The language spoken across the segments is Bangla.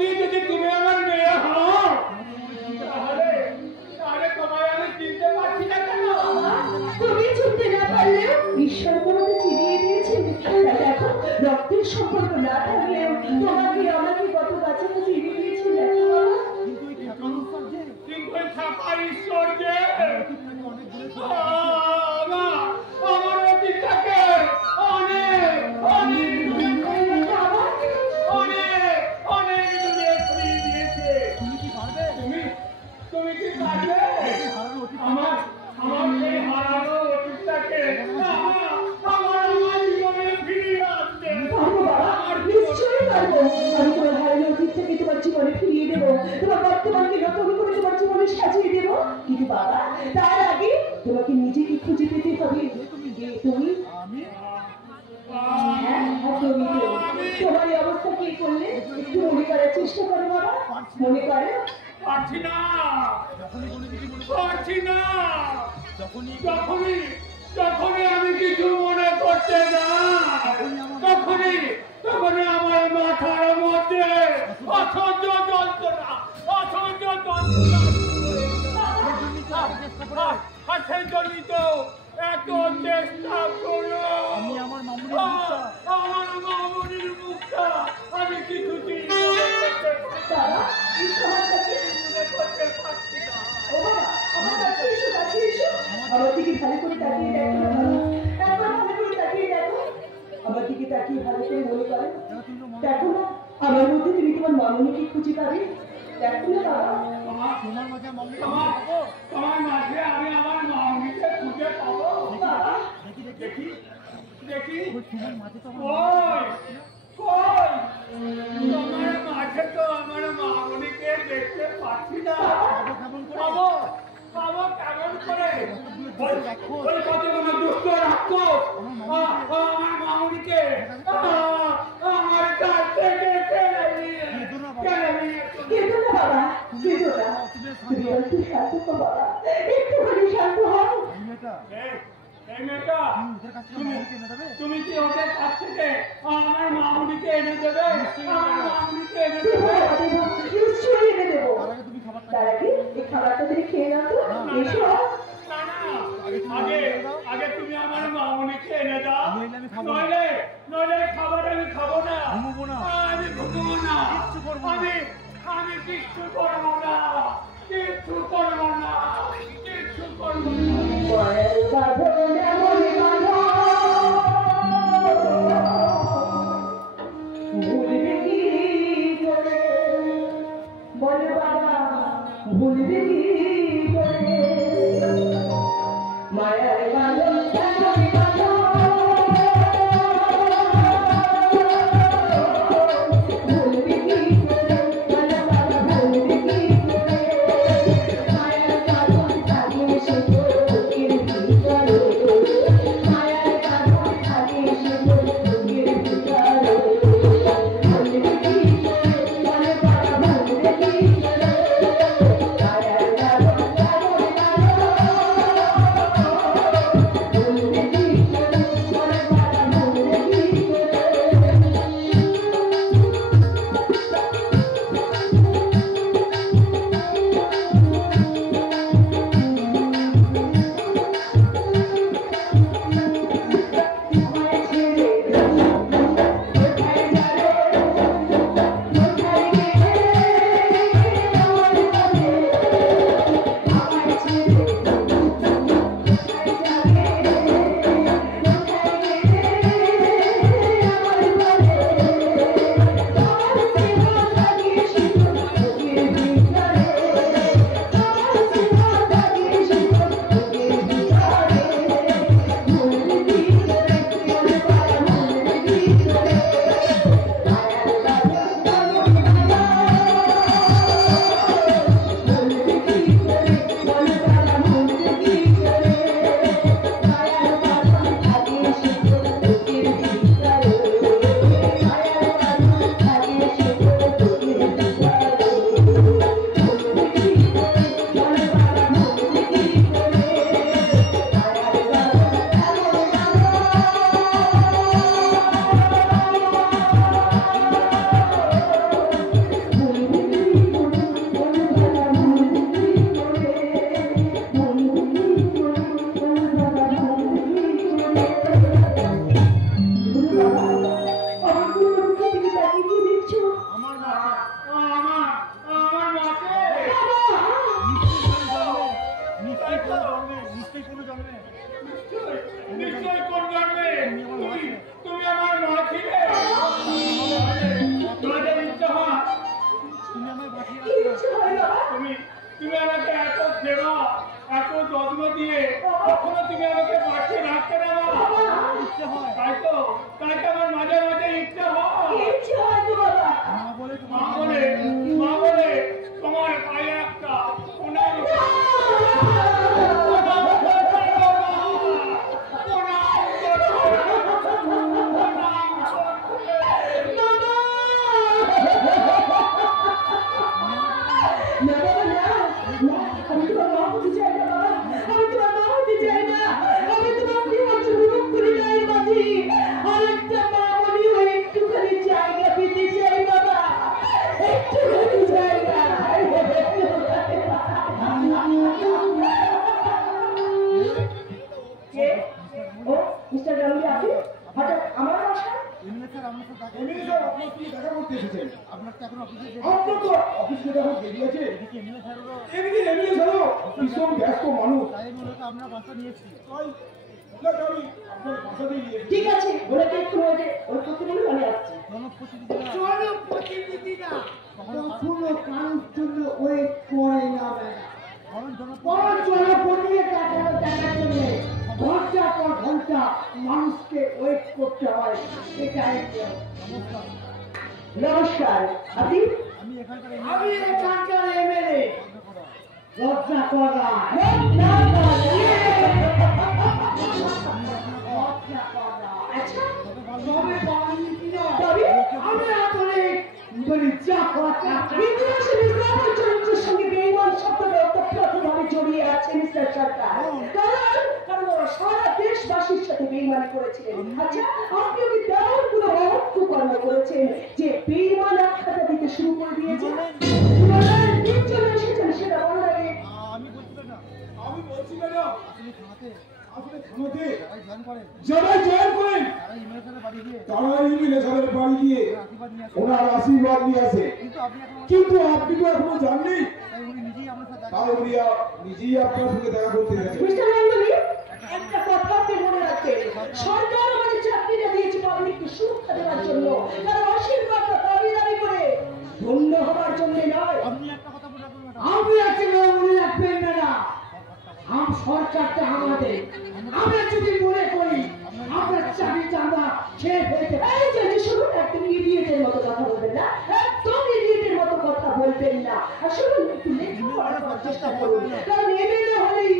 সত্যি যদি তুমি আমার মেয়ে হও তাহলে তাহলে তোমায় আমি চিনতে পারছি না কেন? তুমি চিনতে না পারলে ঈশ্বর তোমাকে চিনিয়ে দিয়েছেন। দেখো রক্তের সম্পর্ক না থাকলেও তোমাকে আমাকে কত কাছাকাছি চিনিয়ে দিয়েছে। কিন্তু থাকা ঈশ্বর যে আমার অতীতটাকে অনেক অনেক অনেক অনেক দূরে ফিরিয়ে দিয়েছে। তুমি কি পারবে আমার আমার সেই হারানো অতীতটাকে আমার জীবনে ফিরিয়ে আনতে? নিশ্চয়ই পারবো। আমি তোমার হারানো অতীতটাকে তোমার জীবনে ফিরিয়ে দেবো, তোমার বর্তমানকে নতুন করে তোমার জীবনে সাজিয়ে দেবো। কিন্তু বাবা, তার আগে তোমাকে নিজেকে খুঁজে পেতে হবে। তুমি তোমার এই অবস্থা কি করলে একটু মনে করার চেষ্টা করো বাবা। মনে করো। পারছি না। যখনই আমি কিছু মনে করতে যাই তখনই আমার মাথার মধ্যে অসহ্য যন্ত্রণা আর সেই জন্যই তো এত চেষ্টা করো আমার মামুনির মুখটা আমি কিছুতেই করতে পারছি না। আমার দিকে ভালো করে তাকিয়ে দেখো, আমার দিকে তাকিয়ে ভালো করে মনে করো। দেখো না আমার মধ্যে তুমি তোমার মামুনিকে খুঁজে পাবে। দেখো না তোমার মাঝে আমি আমার মামুনিকে খুঁজে পাবো। দেখি তোমার মাঝে তো আমার মামুনিকে দেখতে পাচ্ছি না। পাবো কেমন করে? কতগুলো দুষ্ট রাক্ষস আমার মামুনিকে আমার কাছ থেকে কেড়ে নিয়ে কেঁদো না বাবা, কেঁদো না। তুমি একটু শান্ত হও বাবা, একটুখানি শান্ত হও। তুমি কি ওদের কাছ থেকে আমার মামুনিকে এনে দেবে? নিশ্চয়ই এনে দেবো। তার আগে এই খাবারটা যদি খেয়ে নাও তো। এসো। আগে তুমি আমার মামুনিকে এনে দাও, নইলে খাবার আমি খাবো না, আমি ঘুমবো না, আমি কিচ্ছু করবো না। ভুলবে কি করে বলে বাবা, ভুলবে কি করে মায়ের বাঁধন Thank you. তুমি তুমি আমাকে এত সেবা এত যত্ন দিয়ে কখনো তুমি আমাকে পাশে রাখতে না মা। ইচ্ছে হয় তাই তো আমার মাঝে মাঝে ইচ্ছে হয়। ইচ্ছে হয় তো বাবা। মা বলে তোমার পায়ে একটা সোনার ঠিক আছে ওনাকে একটু ওর করতে বলুন আমি আসছি। জনপ্রতিনিধিরা কখনো কারোর জন্য ওয়েট করে না বরং জনপ্রতিনিধি দেখার জন্য ঘন্টা পর ঘন্টা মানুষকে ওয়েট করতে হয়। এটাই নমস্কার। আপনি? আমি এখানকার এমএলএ লজ্জা করা আচ্ছা তবে বাড়ি কিনা তবে আমি আসলে যা কথা ইতিহাসে চরিত্রের সঙ্গে বেঈমান শব্দটা ওতপ্রোতভাবে জড়িয়ে আছে মিস্টার সরকার। কারণ ওরা সারা দেশবাসীর সাথে বেঈমানি করেছিলেন। আচ্ছা আপনি কি তেমন কোনো রহস্য কর্ম করেছেন যে বেঈমান আখ্যাটা দিতে শুরু করে দিয়েছেন? চলে এসেছেন সেটা বলা লাগে। আমি বলছি ম্যাডাম আসলে থানাতে যারা জয়েন করেন তারা ইমিনেশনের বাড়ি গিয়ে ওনার আশীর্বাদ নিয়ে আসে, কিন্তু আপনি তো এখনো জাননি, তাই উনি নিজেই আপনার সঙ্গে দেখা করতে গেছেন। মিস্টার গাঙ্গুলি, একটা কথা আপনি মনে রাখবেন, সরকার আমাদের চাকরিটা দিয়েছে পাবলিককে সুরক্ষা দেওয়ার জন্য, কারণ আশীর্বাদটা দাবি করে ধন্য হবার জন্য নয়। আপনি একটা কথা মনে রাখবেন না, সরকারটা আমাদের। আমরা যদি মনে করি আপনার চাকরিটা আমরা খেয়ে ফেলতে এই যে শুনুন, একদম ইডিয়েটের মতো কথা বলবেন না, একদম ইডিয়েটের মতো কথা বলবেন না। আর শুনুন, একটু লেখাপড়া করার চেষ্টা করুন, কারণ এমএলএ হলেই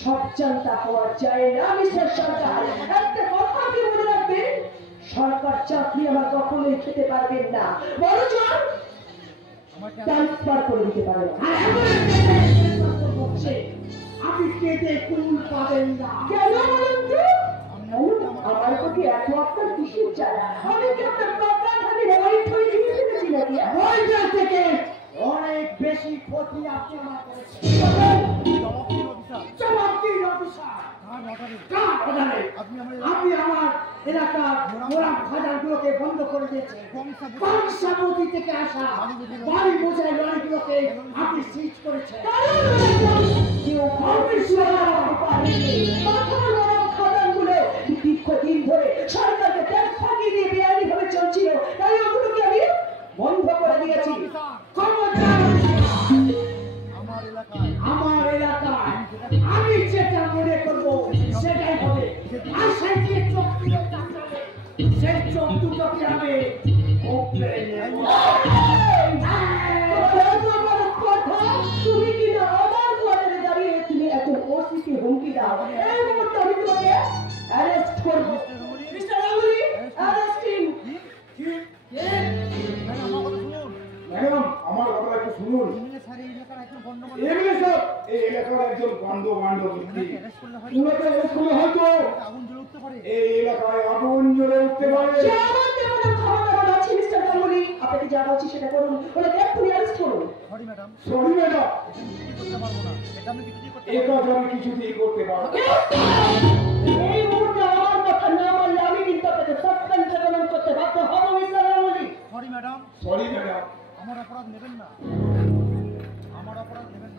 সব জানতা হওয়া যায় না মিস্টার সরকার। একটা কথা আপনি মনে রাখবেন, সরকার চাকরি আমার কখনোই খেতে পারবেন না, বরঞ্চ ট্রান্সফার করে দিতে পারেন। আপনি কেটে কুল পাবেন না। কেন বলুন তো? আমার প্রতি এত আপনার কিসের চারা? আমি কি আপনার পাতা খালি হোয়াইট হয়ে দিয়ে ফেলেছি নাকি? ওইটা থেকে অনেক বেশি ক্ষতি আপনি আমার করেছেন। জবাবদিহি অফিসার আপনি আমার এলাকার মোরাম খাজানগুলোকে বন্ধ করে দিয়েছেন। কংসাবতী থেকে আসা বাড়ি বোঝাই লরিগুলোকে আপনি সিজ করেছেন। দীর্ঘদিন ধরে সরকারকে ট্যাক্স ফাঁকিয়ে দিয়ে বেআইনিভাবে চলছিল, তাই ওগুলোকে আমি বন্ধ করে দিয়েছি। আমার এলাকায় আমি যেটা মনে করবো সেটাই হবে। আর সেই যে চোখ দুটো তাকাবে, সেই চোখ দুটোকে আমি উপড়ে নেব। তুমি কি না আমার কোয়ার্টারে দাঁড়িয়ে তুমি এত ওসিকে হুমকি দাও? এই মুহূর্তে আমি তোমাকে অ্যারেস্ট করবো। Mister Ganguly, arrest him. Madam আমার কথা একটু শুনুন। এমএলএ স্যার এই এলাকার একজন গন্ডগোন্ড ব্যক্তি, উনাকে অ্যারেস্ট করলে হয়তো এই এলাকায় আগুন জ্বলে উঠতে পারে। মিস্টার গাঙ্গুলি, আপনাকে যা বলছি সেটা করুন, ওনাকে এক্ষুনি অ্যারেস্ট করুন। সরি ম্যাডাম, এটা আমি কিছুতেই করতে পারবো না। এই মুহূর্তে আমার কথা না মানলে আমি কিন্তু আপনাকে সাসপেন্ড করতে বাধ্য হব মিস্টার গাঙ্গুলি। সরি ম্যাডাম, আমার অপরাধ নেবেন না। আমার অপরাধ নেবেন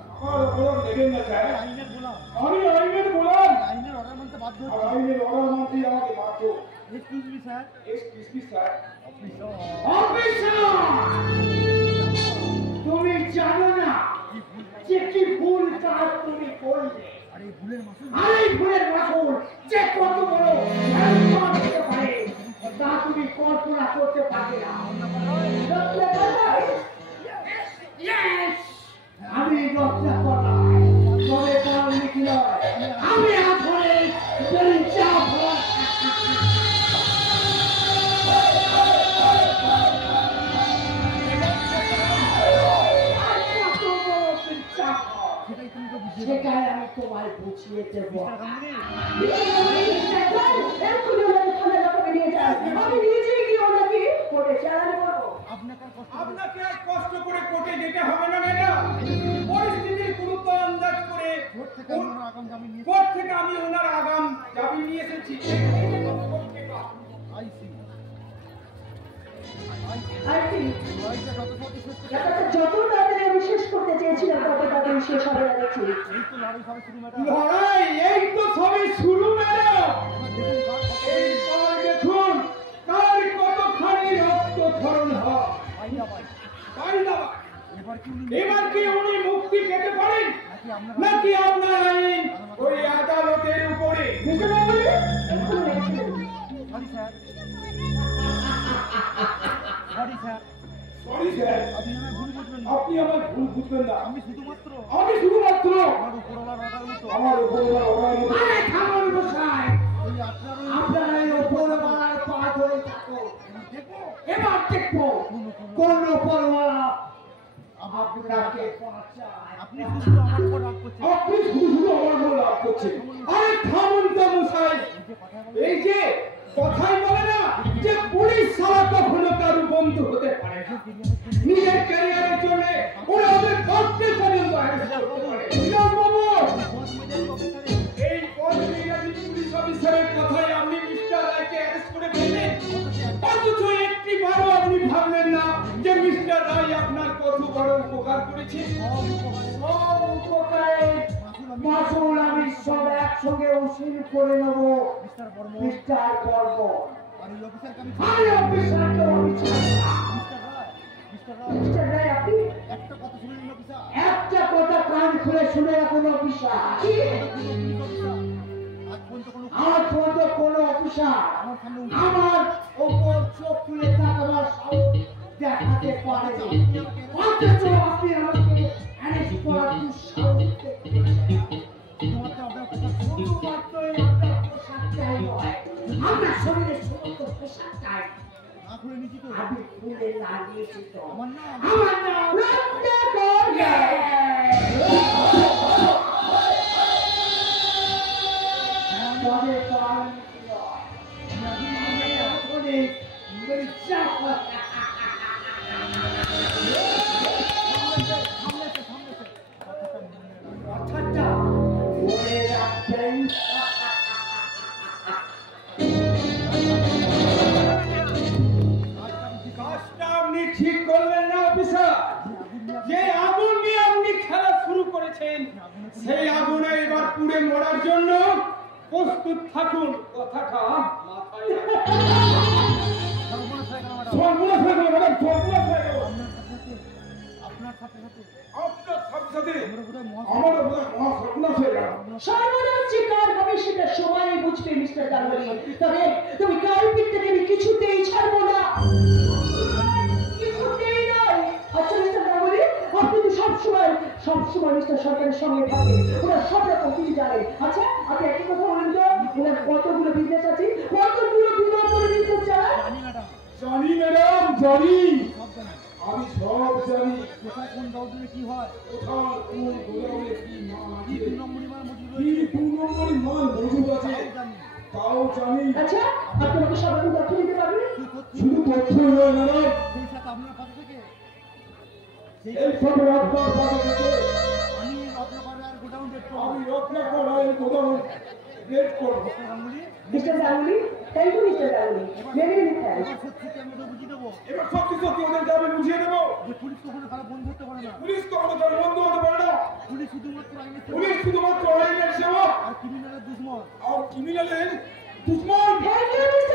না স্যার। আমি আইনের গোলাম, আইনের অর্ডার মানতে বাধ্য আর আইনের অর্ডার মানতেই আমাকে বাধ্য। Excuse me sir. Sir. Officer, তুমি জানো না যে কি ভুল কাজ তুমি করলে। আর এই ভুলের মাসুল যে কত বড় ভয়ঙ্কর হতে পারে তা তুমি কল্পনা করতে পারবে না। আমি রক্ষা করা তবে কারণ কি নয়, আমি আসলে চাপ সেটাই আমি তোমায় বুঝিয়ে দেবো। আমি নিজে গিয়ে ওনাকে কোর্টে চালান করবো। আপনাকে আর কষ্ট করে কোর্টে যেতে হবে না ম্যাডাম। পরিস্থিতির গুরুত্ব আন্দাজ করে কোর্ট থেকে আমি ওনার আগাম জামিন নিয়ে এসেছি। যত তাড়াতাড়ি আমি শেষ করতে চেয়েছিলাম তত তাড়াতাড়ি শেষ হবে না দেখছি। লড়াই এই তো সবে শুরু ম্যাডাম। এইবার দেখুন কার কতখানি রক্ত ঝরণ হয়। এবার কি উনি মুক্তি পেতে পারেন নাকি আপনার আইন ওই আদালতের উপরে? সরি স্যার, আপনি আমার ভুল বুঝবেন না। আমি শুধুমাত্র আমার উপরওয়ালার অর্ডার মতো। আরে থামুন মশাই, আপনারা এই উপরওয়ালার পা ধরে থাকো। এবার দেখবো কোন উপরওয়ালা আপনাকে বাঁচায়। আপনি শুধু আমার উপর রাগ করছেন। আরে থামুন তো মশাই। এই যে কথাই বলে না যে পুলিশ ছাড়া কখনো কারো বন্ধু হতে পারে না। নিজের ক্যারিয়ারের জন্য ওরা ওদের ভক্তি পর্যন্ত অ্যারেস্ট করতে পারে। এই পদবীরাজি পুলিশ অফিসারের কথাই আপনি মিস্টার রায়কে অ্যারেস্ট করে ফেললেন, অথচ একটি বারও আপনি ভাবলেন না যে মিস্টার রায় আপনার কত বড় উপকার করেছে। সব উপকারের মাসুল আমি সব একসঙ্গে উসিল করে নেব মিস্টার বর্মন। আমি অফিসারকে মিস্টার রায়, আপনি একটা কথা কান খুলে শুনে রাখুন অফিসার। আজ পর্যন্ত কোন অফিসার আমার ওপর চোখ তুলে তাকাবার সাহস দেখাতে পারে, অথচ আপনি আমাকে অ্যারেস্ট করার দুঃসাহস দেখিয়েছেন। শুধুমাত্র এই আপনার পোশাকটাই নয়, আপনার শরীরের সমস্ত পোশাকটাই আমি খুলে লাগিয়েছি। তো আমার নাম কথাটা মনে রাখবেন। কাজটা আপনি ঠিক করলেন না অফিসার। যে আগুন নিয়ে আপনি খেলা শুরু করেছেন সেই আগুনে এবার পুড়ে মরার জন্য প্রস্তুত থাকুন। কথাটা মাথায় সর্বনাশ যে কার হবে সেটা সবাই বুঝবে মিস্টার গাঙ্গুলি। তবে তুমি কার পিঠটাকে আমি কিছুতেই ছাড়বো না, কিছুতেই নয়। আচ্ছা মিস্টার গাঙ্গুলি, আপনি তো সবসময় মিস্টার সরকারের সঙ্গে থাকেন, ওরা সব রকম কিছু জানেন। আচ্ছা আপনি একই কথা বলেন তো, ওনার কতগুলো বিজনেস আছে, কতগুলো বিমা করে বিজনেস চালায়? জানি ম্যাডাম, জানি, আমি সব জানি। কোথায় কোন দৌড়ে কি হয়, কোথায় কোন গোদামে কি মাল আছে, কি 2 নম্বরই মাল মজুদ কি 2 নম্বরই মাল মজুদ আছে তাও জানি। আচ্ছা আপনি আমাকে সব রকম তথ্য দিতে পারবেন? শুধু তথ্য নয় ম্যাডাম, সেই সাথে আপনার কাছে থেকে এই সব আপনার কাছে থেকে আমি রত্নাকরের গোডাউন ডেট করব। আমি রত্নাকরের গোদাম ডেট করব। Mister Ganguly, thank you mister Ganguly, very very thanks. সত্যি আমি ওদের বুঝিয়ে দেবো এবার সত্যি ওদের যাবে বুঝিয়ে দেবো যে পুলিশ কখনো তারা বন্ধ করতে পারে না। পুলিশ কখনো তার বন্ধ হতে পারে না। পুলিশ শুধুমাত্র আইনের সেবক পুলিশ শুধুমাত্র আইনের সেবক আর ক্রিমিনালের দুশ্মন। আর ক্রিমিনালের দুশ্মন। Thank you